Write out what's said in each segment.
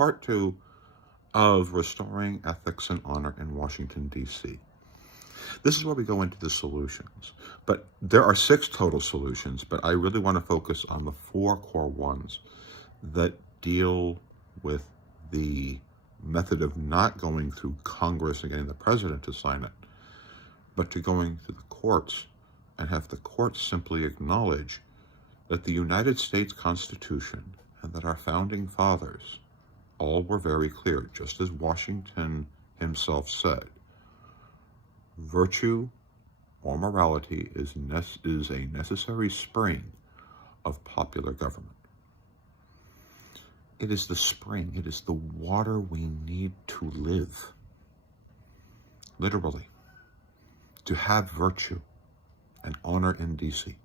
part two of Restoring Ethics and Honor in Washington, D.C. This is where we go into the solutions. But there are 6 total solutions, but I really want to focus on the 4 core ones that deal with the method of not going through Congress and getting the president to sign it, but to going through the courts and have the courts simply acknowledge that the United States Constitution and that our founding fathers all were very clear, just as Washington himself said. Virtue or morality is a necessary spring of popular government. It is the spring, it is the water we need to live. Literally, to have virtue and honor in D.C.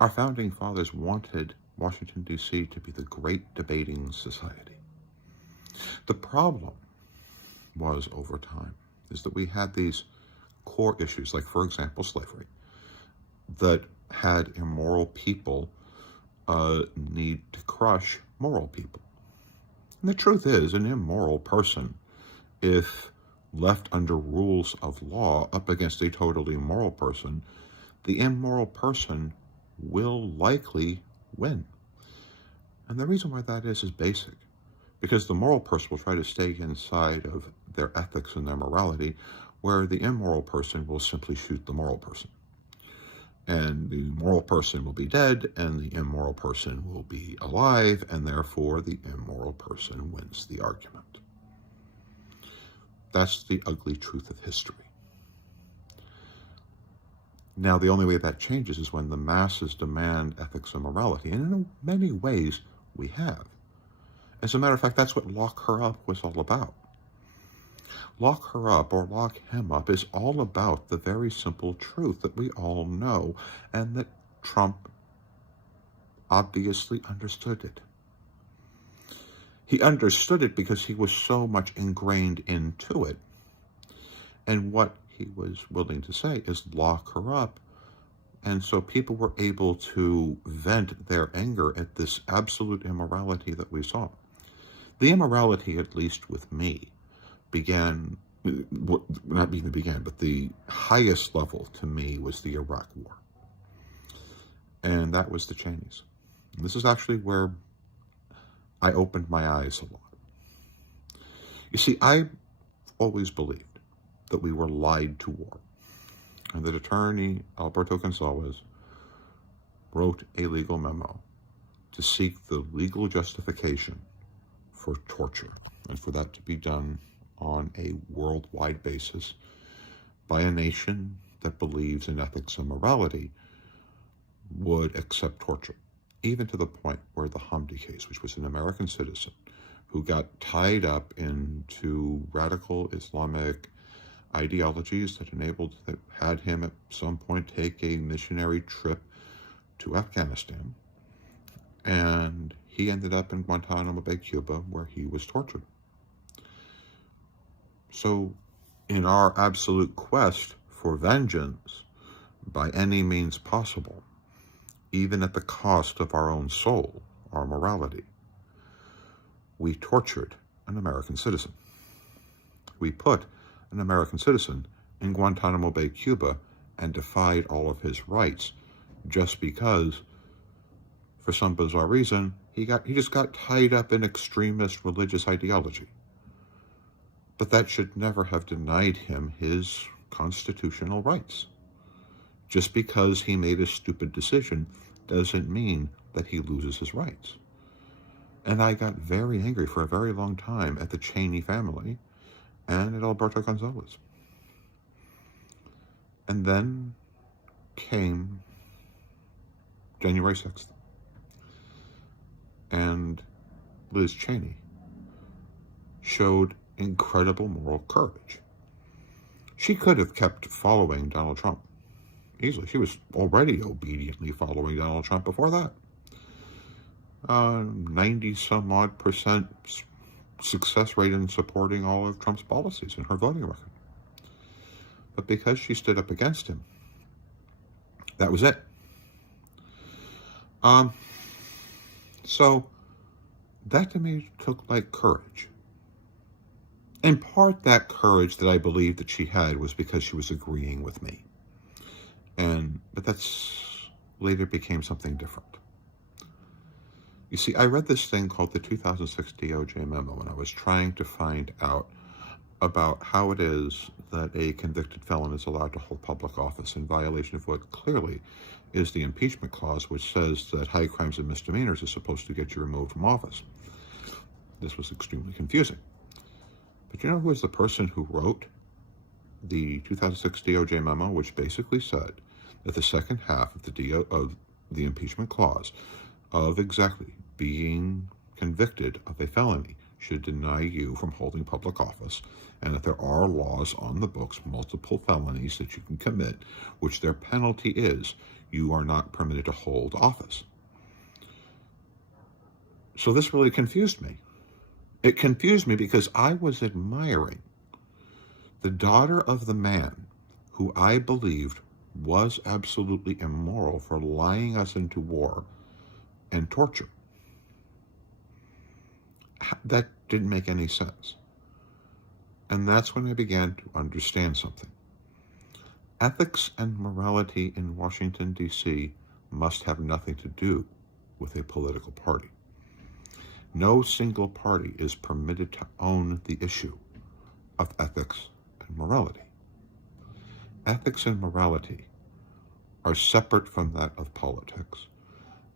Our founding fathers wanted Washington, D.C. to be the great debating society. The problem was, over time, is that we had these core issues, like, for example, slavery, that had immoral people need to crush moral people. And the truth is, an immoral person, if left under rules of law up against a totally moral person, the immoral person will likely win. And the reason why that is basic. Because the moral person will try to stay inside of their ethics and their morality, where the immoral person will simply shoot the moral person. And the moral person will be dead, and the immoral person will be alive, and therefore the immoral person wins the argument. That's the ugly truth of history. Now, the only way that changes is when the masses demand ethics and morality, and in many ways we have. As a matter of fact, that's what Lock Her Up was all about. Lock her up, or lock him up, is all about the very simple truth that we all know, and that Trump obviously understood it. He understood it because he was so much ingrained into it. And what he was willing to say is lock her up. And so people were able to vent their anger at this absolute immorality that we saw. The immorality, at least with me, began, not even began, but the highest level to me was the Iraq War. And that was the Cheneys. And this is actually where I opened my eyes a lot. You see, I always believed that we were lied to war. And that attorney Alberto Gonzalez wrote a legal memo to seek the legal justification for torture, and for that to be done on a worldwide basis by a nation that believes in ethics and morality would accept torture, even to the point where the Hamdi case, which was an American citizen who got tied up into radical Islamic ideologies that had him at some point take a missionary trip to Afghanistan, and he ended up in Guantanamo Bay, Cuba, where he was tortured. So, in our absolute quest for vengeance, by any means possible, even at the cost of our own soul, our morality, we tortured an American citizen. We put an American citizen in Guantanamo Bay, Cuba, and defied all of his rights just because, for some bizarre reason, he just got tied up in extremist religious ideology. But that should never have denied him his constitutional rights. Just because he made a stupid decision doesn't mean that he loses his rights. And I got very angry for a very long time at the Cheney family and at Alberto Gonzalez. And then came January 6th. And Liz Cheney showed incredible moral courage. She could have kept following Donald Trump easily. She was already obediently following Donald Trump before that. 90-some-odd% success rate in supporting all of Trump's policies in her voting record. But because she stood up against him, that was it. So That to me took like courage. In part, that courage that I believed that she had was because she was agreeing with me. But that's later became something different. You see, I read this thing called the 2006 DOJ memo, and I was trying to find out about how it is that a convicted felon is allowed to hold public office in violation of what clearly is the impeachment clause, which says that high crimes and misdemeanors are supposed to get you removed from office. This was extremely confusing. But you know who is the person who wrote the 2006 DOJ memo, which basically said that the second half of the impeachment clause of exactly being convicted of a felony should deny you from holding public office, and that there are laws on the books, multiple felonies that you can commit, which their penalty is you are not permitted to hold office. So this really confused me. It confused me because I was admiring the daughter of the man who I believed was absolutely immoral for lying us into war and torture. That didn't make any sense. And that's when I began to understand something. Ethics and morality in Washington, D.C. must have nothing to do with a political party. No single party is permitted to own the issue of ethics and morality. Ethics and morality are separate from that of politics,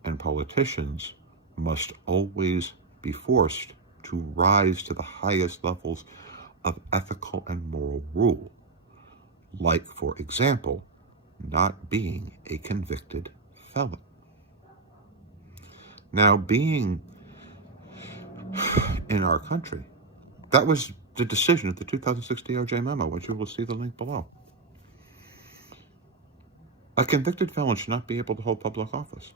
and politicians must always be forced to rise to the highest levels of ethical and moral rule, like, for example, not being a convicted felon. Now, being in our country, that was the decision of the 2006 DOJ memo, which you will see the link below. A convicted felon should not be able to hold public office.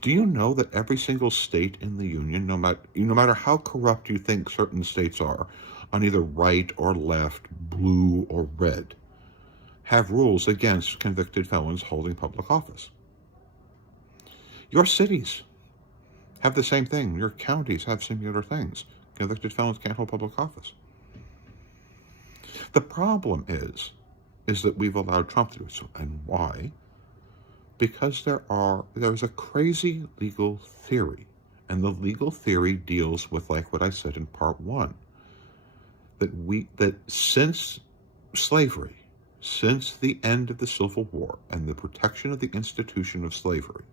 Do you know that every single state in the Union, no matter how corrupt you think certain states are, on either right or left, blue or red, have rules against convicted felons holding public office? Your cities have the same thing. Your counties have similar things. Convicted felons can't hold public office. The problem is that we've allowed Trump to do so. And why? Because there's a crazy legal theory, and the legal theory deals with, like what I said in part one, that since slavery, since the end of the Civil War and the protection of the institution of slavery,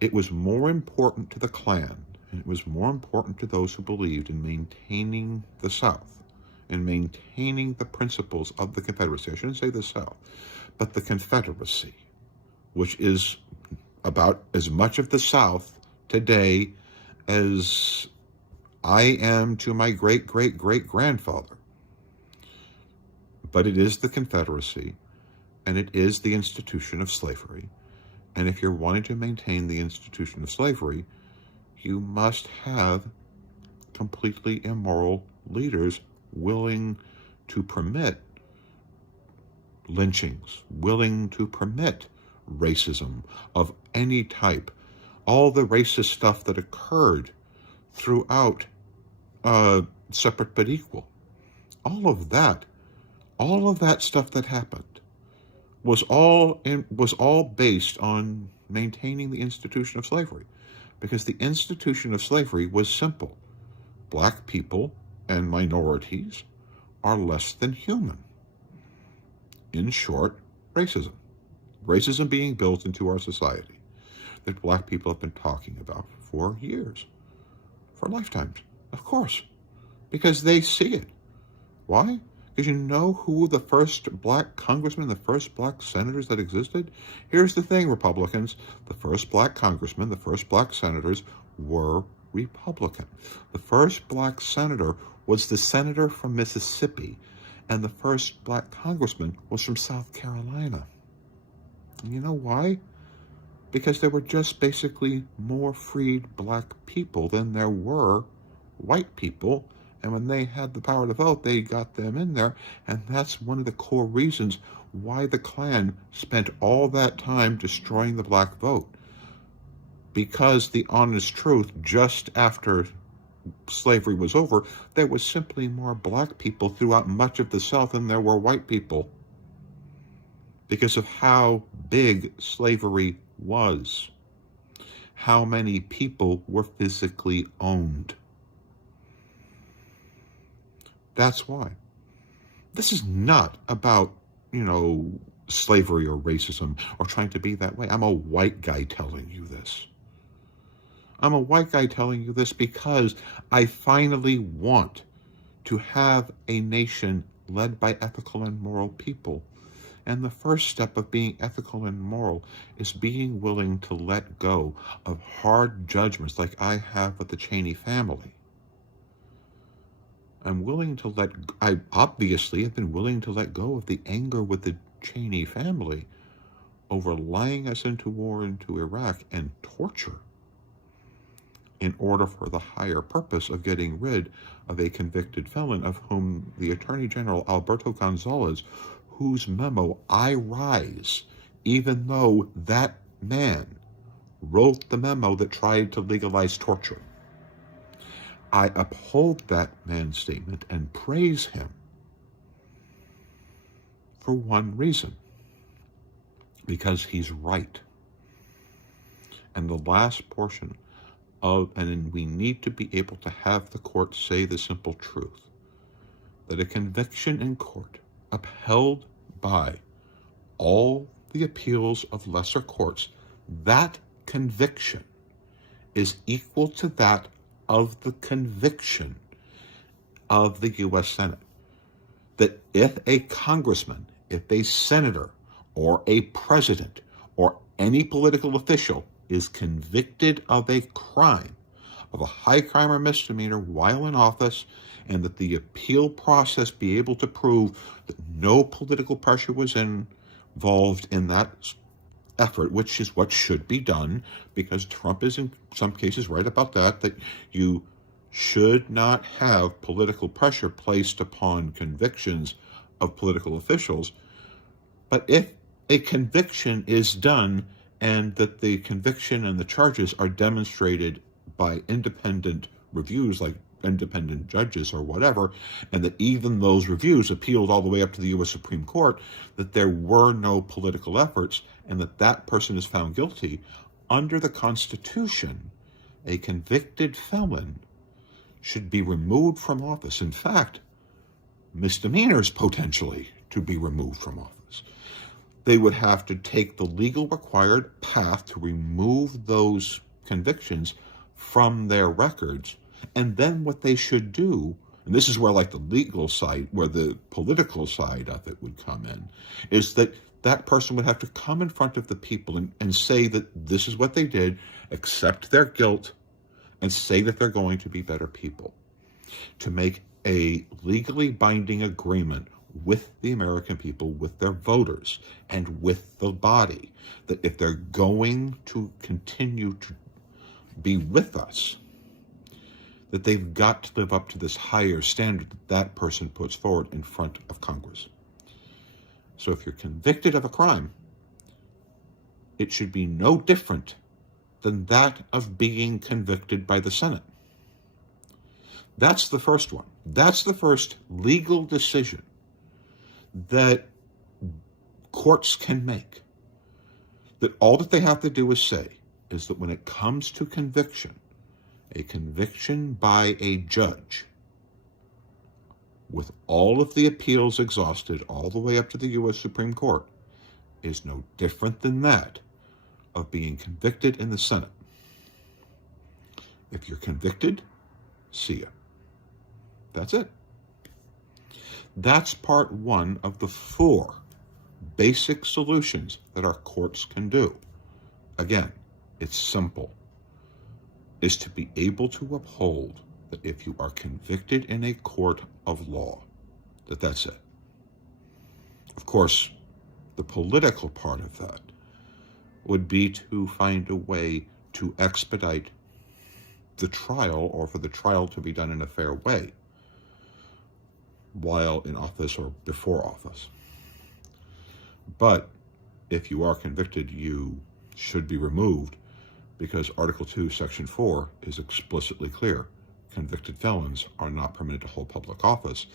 it was more important to the Klan, and it was more important to those who believed in maintaining the South, in maintaining the principles of the Confederacy. I shouldn't say the South, but the Confederacy, which is about as much of the South today as I am to my great-great-great-grandfather. But it is the Confederacy, and it is the institution of slavery. And if you're wanting to maintain the institution of slavery, you must have completely immoral leaders willing to permit lynchings, willing to permit racism of any type, all the racist stuff that occurred throughout Separate but Equal. All of that stuff that happened was all based on maintaining the institution of slavery, because the institution of slavery was simple. Black people and minorities are less than human. In short, racism. Racism being built into our society that black people have been talking about for years, for lifetimes, of course, because they see it. Why? Because you know who the first black congressman, the first black senators that existed? Here's the thing, Republicans. The first black congressmen, the first black senators were Republican. The first black senator was the senator from Mississippi, and the first black congressman was from South Carolina. And you know why? Because there were just basically more freed black people than there were white people. And when they had the power to vote, they got them in there. And that's one of the core reasons why the Klan spent all that time destroying the black vote. because the honest truth, just after slavery was over, there was simply more black people throughout much of the South than there were white people, because of how big slavery was, how many people were physically owned. That's why. This is not about, slavery or racism or trying to be that way. I'm a white guy telling you this. I'm a white guy telling you this because I finally want to have a nation led by ethical and moral people. And the first step of being ethical and moral is being willing to let go of hard judgments like I have with the Cheney family. I obviously have been willing to let go of the anger with the Cheney family over lying us into war into Iraq and torture in order for the higher purpose of getting rid of a convicted felon of whom the Attorney General Alberto Gonzales, whose memo I rise, even though that man wrote the memo that tried to legalize torture. I uphold that man's statement and praise him for one reason, because he's right. And the last portion and we need to be able to have the court say the simple truth, that a conviction in court upheld by all the appeals of lesser courts, that conviction is equal to that of the conviction of the U.S. Senate. That if a congressman, if a senator, or a president, or any political official is convicted of a crime, of a high crime or misdemeanor while in office, and that the appeal process be able to prove that no political pressure was involved in that effort, which is what should be done, because Trump is in some cases right about that you should not have political pressure placed upon convictions of political officials. But if a conviction is done and that the conviction and the charges are demonstrated by independent reviews, like independent judges or whatever, and that even those reviews appealed all the way up to the U.S. Supreme Court, that there were no political efforts, and that person is found guilty, under the Constitution, a convicted felon should be removed from office. In fact, misdemeanors potentially to be removed from office. They would have to take the legal required path to remove those convictions from their records. And then what they should do, and this is where the legal side, where the political side of it would come in, is that that person would have to come in front of the people and say that this is what they did, accept their guilt, and say that they're going to be better people. To make a legally binding agreement with the American people, with their voters, and with the body, that if they're going to continue to be with us, that they've got to live up to this higher standard that person puts forward in front of Congress. So if you're convicted of a crime, it should be no different than that of being convicted by the Senate. That's the first one. That's the first legal decision that courts can make. That all that they have to do is say is that when it comes to conviction, a conviction by a judge, with all of the appeals exhausted all the way up to the U.S. Supreme Court, is no different than that of being convicted in the Senate. If you're convicted, see ya. That's it. That's part one of the 4 basic solutions that our courts can do. Again, it's simple. Is to be able to uphold that if you are convicted in a court of law, that's it. Of course, the political part of that would be to find a way to expedite the trial, or for the trial to be done in a fair way while in office or before office. But if you are convicted, you should be removed. because Article 2, Section 4 is explicitly clear. Convicted felons are not permitted to hold public office,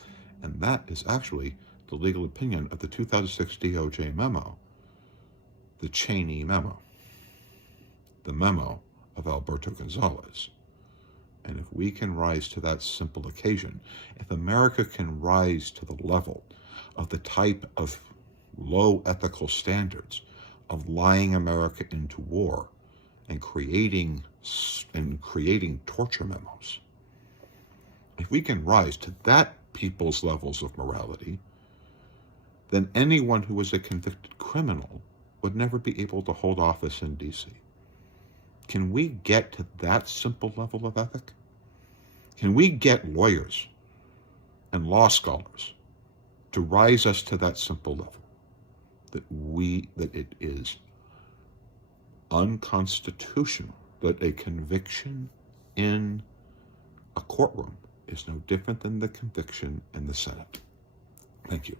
and that is actually the legal opinion of the 2006 DOJ memo, the Cheney memo, the memo of Alberto Gonzalez. And if we can rise to that simple occasion, if America can rise to the level of the type of low ethical standards of lying America into war and creating torture memos, if we can rise to that people's levels of morality, then anyone who was a convicted criminal would never be able to hold office in D.C. Can we get to that simple level of ethic? Can we get lawyers and law scholars to rise us to that simple level, that it is unconstitutional, that a conviction in a courtroom is no different than the conviction in the Senate? Thank you.